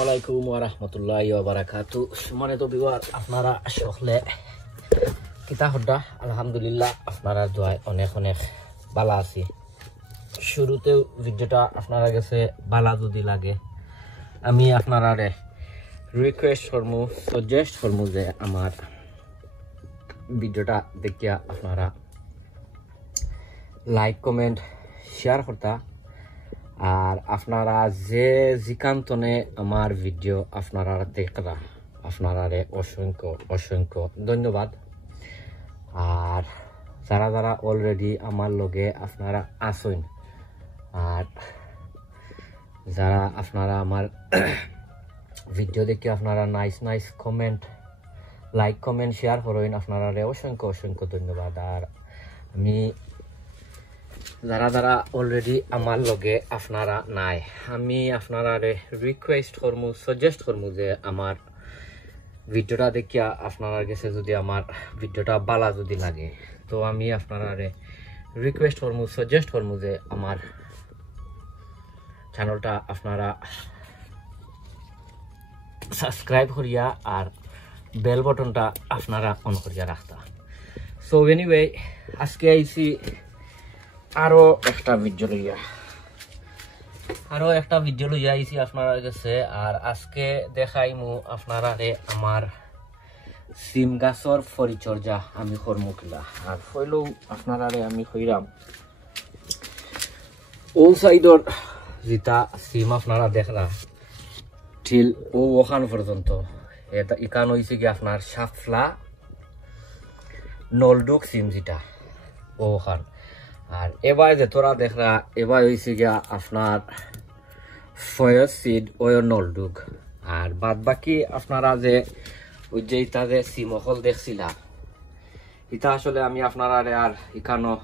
আসসালামু আলাইকুম ওয়া রাহমাতুল্লাহি ওয়া বারাকাতুহু। সম্মানিত ভিউয়ার, আপনারা সকলে কিতা হড্ডা? আলহামদুলিল্লাহ, আপনারা দোয়ায় অনেক অনেক ভালো আছি। শুরুতে ভিডিওটা আপনারা কাছে ভালো যদি লাগে, আমি আপনারা রিকোয়েস্ট করমু, সাজেস্ট করমু যে আমার ভিডিওটা দেখিয়া আপনারা লাইক কমেন্ট শেয়ার করতা। আর আপনারা যে জিকান্তনে আমার ভিডিও আপনারা দেখরা, আপনারা অসংখ্য অসংখ্য ধন্যবাদ। আর যারা যারা অলরেডি আমার লগে আপনারা আসুন, আর যারা আপনারা আমার ভিডিও দেখে আপনারা nice nice comment, like comment share করেন, আপনারা অসংখ্য অসংখ্য ধন্যবাদ। আর আমি যারা যারা অলরেডি আমার লগে আপনারা নাই, আমি আপনারা রিকোয়েস্ট করমু, সাজেস্ট করমু যে আমার ভিডিওটা দেখিয়া আপনারা কাছে যদি আমার ভিডিওটা ভালো যদি লাগে, তো আমি আপনারা রিকোয়েস্ট করমু, সাজেস্ট করমু যে আমার চ্যানেলটা আপনারা সাবস্ক্রাইব করিয়া আর বেল বটনটা আপনারা অন করিয়া রাখতা। সো এনিওয়ে, আজকে আইছি আরো একটা ভিডিও লইয়া আইছি আপনারা কাছে। আর আজকে দেখাইমু আপনারা আমার সিম গাছর পরিচর্যা আমি করমু কিলা। আর হইলেও আপনারা আমি কইরাম, ও সাইডর যেটা সিম আপনারা দেখলা ঠিক ওখান পর্যন্ত, এটা ইকান হয়েছে কি আপনার সাফলা নলডুক সিম যেটা ওখান। আর এবার যে তোরা দেখরা, এবার হয়েছে গিয়া আপনার ফয়েস সিড ওয় নলডুক। আর বাদ বাকি আপনারা যে ওই যে ইটা যে সিমহল দেখছিলা, ইটা আসলে আমি আপনারা আর ইকানো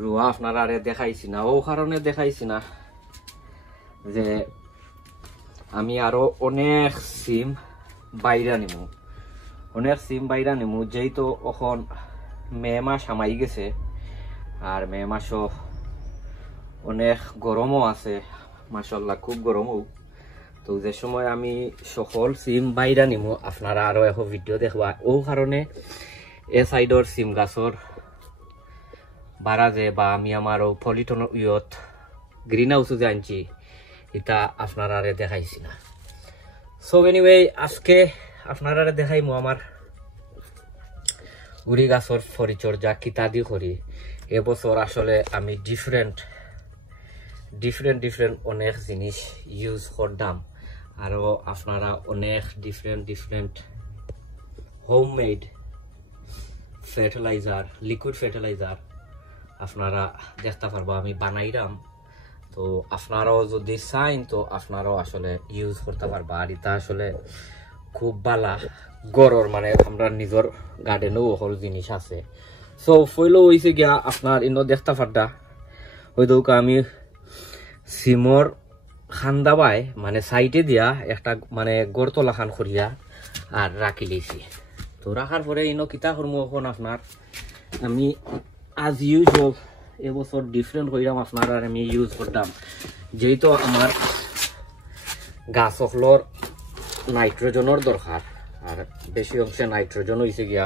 রুয়া আপনারা দেখাইছি না। ও কারণে দেখাইছি না যে আমি আরো অনেক সিম বাইরা নিমু, যেহেতু এখন মে মাস আমাই গেছে। আর মে মাসও অনেক গরমও আছে, মাশাআল্লাহ খুব গরমও। তো যে সময় আমি সকল সিম বাইরা নিমু, আপনারা আরো এখন ভিডিও দেখবা। ও কারণে এ সাইডর সিম গাছর বাড়া যে বা আমি আমার পলিটন ইয়ত গ্রিন হাউস যে আনছি, এটা আপনারা দেখাইছি না। সো এনিওয়ে, আজকে আপনারা দেখাইমু আমার উড়ি গাছর পরিচর্যা কিতা দি করি। এবছর আসলে আমি ডিফারেন্ট অনেক জিনিস ইউজ করতাম। আরো আপনারা অনেক different homemade fertiliser, liquid fertiliser আপনারা দেখতে পারবা আমি বানাইলাম। তো আপনারাও যদি চাইন তো আপনারাও আসলে ইউজ করতে পারবা। আর এটা আসলে খুব বালা গরর, মানে আমরা নিজের গার্ডেনও হল জিনিস আছে। সো ফইলো হয়েছে গিয়া আপনার ইনো দেখতে পারতা, হয়তো আমি সিমর খান্দাবাই মানে সাইডে দিয়া একটা মানে গড়তলা খান করিয়া আর রাখি লইছি। তো রাখার পরে ইনো কিতা করমু এখন আপনার আমি আজ ইউজুয়াল এবছর ডিফারেন্ট কইরাম আপনার আর আমি ইউজ করতাম। যেহেতু আমার গাছ সকলর নাইট্রোজেনের দরকার, আর বেশি অংশে নাইট্রোজেন হয়েছে গিয়া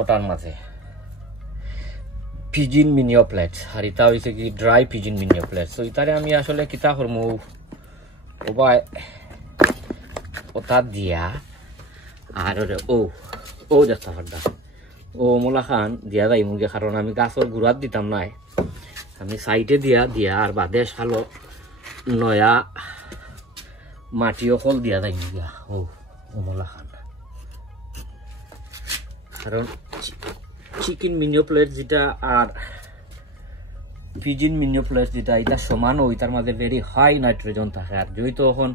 ওটার মাঝে পিজিন মিনিও প্লেটস, আর এটা হয়েছে কি ড্রাই পিজিন মিনিও প্লেটস। তো ইতারে আমি আসলে কিতা করমু ওবাই ওটা দিয়া আর ও দেখতে পারতাম ও মোলা খান দিয়া যাই মুগে, কারণ আমি গাছর গুড়াত দিতাম নাই, আমি সাইডে দিয়া আর বাদে সালো নয়া মাটিও কল দিয়া যাই মুগিয়া ও মোলা খান। কারণ চিকেন মিনিও প্লেট যেটা আর পিজিন মিনিও প্লেট যেটা, এটা সমান ওইটার মাঝে ভেরি হাই নাইট্রোজেন থাকে। আর যেহেতু এখন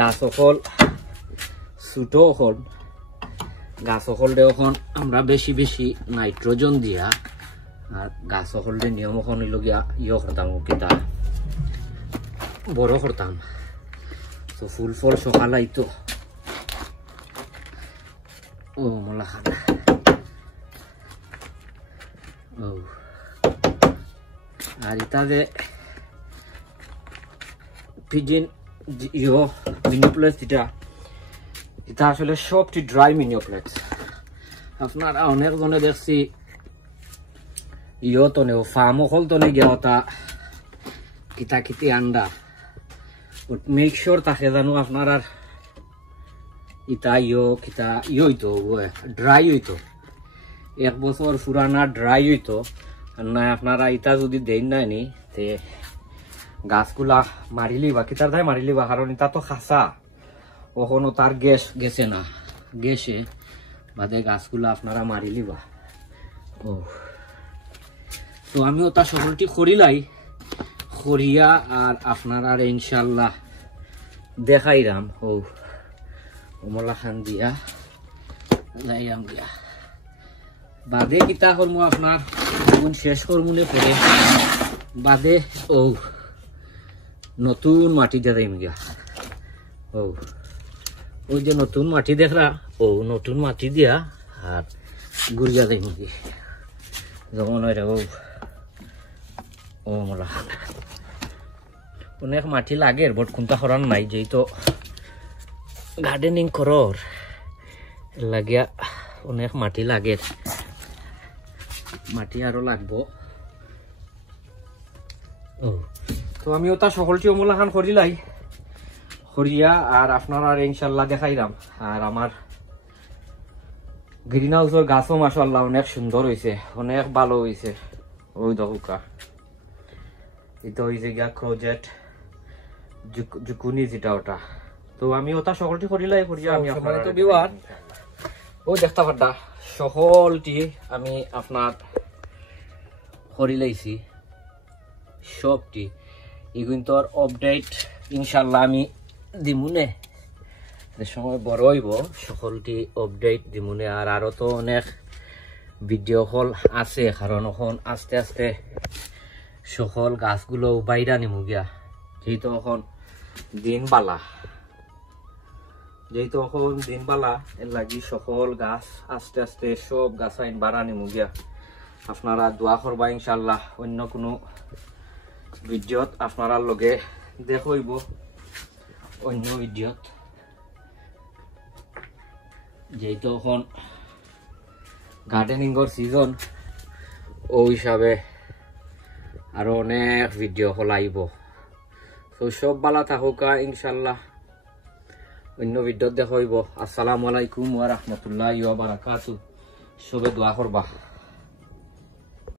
গাছ সকল ছোটো এখন গাছ সকলটা এখন আমরা বেশি নাইট্রোজেন দিয়া আর গাছ সকলটা নিয়ম এখন হইলগিয়া করতাম কিতা বড় করতাম। তো ফুল ফল সকালাই তো ও মোলা খান আর এটা যে পিজিন মিনি প্লেটস এটা আসলে সবটি ড্রাই মিনি প্লেটস আপনারা অনেক জনে দেখছি ইয়ো তো নেও ফার্মও হল তো নেই গেওতা কিতা কিতি আন্ডা বাট মেক শিওর তাকে জানো আপনার আর ইতা ইয়ো কিতা ইয়ো হইতো ড্রাই হইতো 1 বছর পুরানা ড্রাই হইতো না আপনারা ইতা যদি দেন নাই নি তে গাছগুলা মারিলিবা কিতার দায় মারিলিবা কারণ ইতা তো খাসা ওখানো তার গ্যাস গেছে না গ্যাসে বাদে গাছগুলা আপনারা মারিলিবা ও তো আমি ওটা সকলটি করিলাই করিয়া আর আপনারা ইনশাল্লাহ দেখাইরাম ও কমলা খান দিয়া যাইরাম দিয়া বাদে কিতা করমু আপনার শেষ করমুনে পরে বাদে ও নতুন মাটি দিয়ে যাইম গিয়া ও ওই যে নতুন মাটি দেখরা ও নতুন মাটি দিয়া আর গুড়িয়া যাইম কি যেমন ও মোলা অনেক মাটি লাগে বট কোনটা করার নাই যেহেতু গার্ডেনিং করর লাগিয়া অনেক মাটি লাগে মাটি আরো লাগবো ও তো আমি ওটা সকলটি অমলা খান করিলাই করিয়া আর আপনারা ইনশাল্লাহ দেখাইলাম আর আমার গ্রিন হাউসের গাছও মাশাআল্লাহ অনেক সুন্দর হয়েছে অনেক ভালো হয়েছে ওই দহুকা এটা হয়েছে গিয়া ক্রোজেট জুকুনি যেটা ওটা তো আমি ওটা সকলটি করিলাই করিয়া আমি আপনার তো বিওয়ার ও দেখতে পারতা সকলটি আমি আপনার করিলাইছি সবটি এগুলো আর আপডেট ইনশাল্লাহ আমি দিমুনে যে সময় বড় হইব সকলটি আপডেট দিমুনে আর আরো তো অনেক ভিডিও কল আছে কারণ এখন আস্তে আস্তে সকল গাছগুলো বাইরা নিমু গিয়া যেহেতু এখন দিন বালা এর লাগি সকল গাছ আস্তে আস্তে সব গাছ আইন বাড়া নিমু গিয়া আপনারা দোয়া করবা ইনশাল্লাহ অন্য কোনো ভিডিওত আপনারা লগে দেখইব অন্য ভিডিওত যেহেতু এখন গার্ডেনিংর সিজন ও হিসাবে আরো অনেক ভিডিও হলাইব তো সব ভালো থাকুকা ইনশাল্লাহ অন্য ভিডিওত দেখইব আসসালামু আলাইকুম ওয়া রাহমাতুল্লাহি ওয়া বারাকাতুহু সবে দোয়া করবা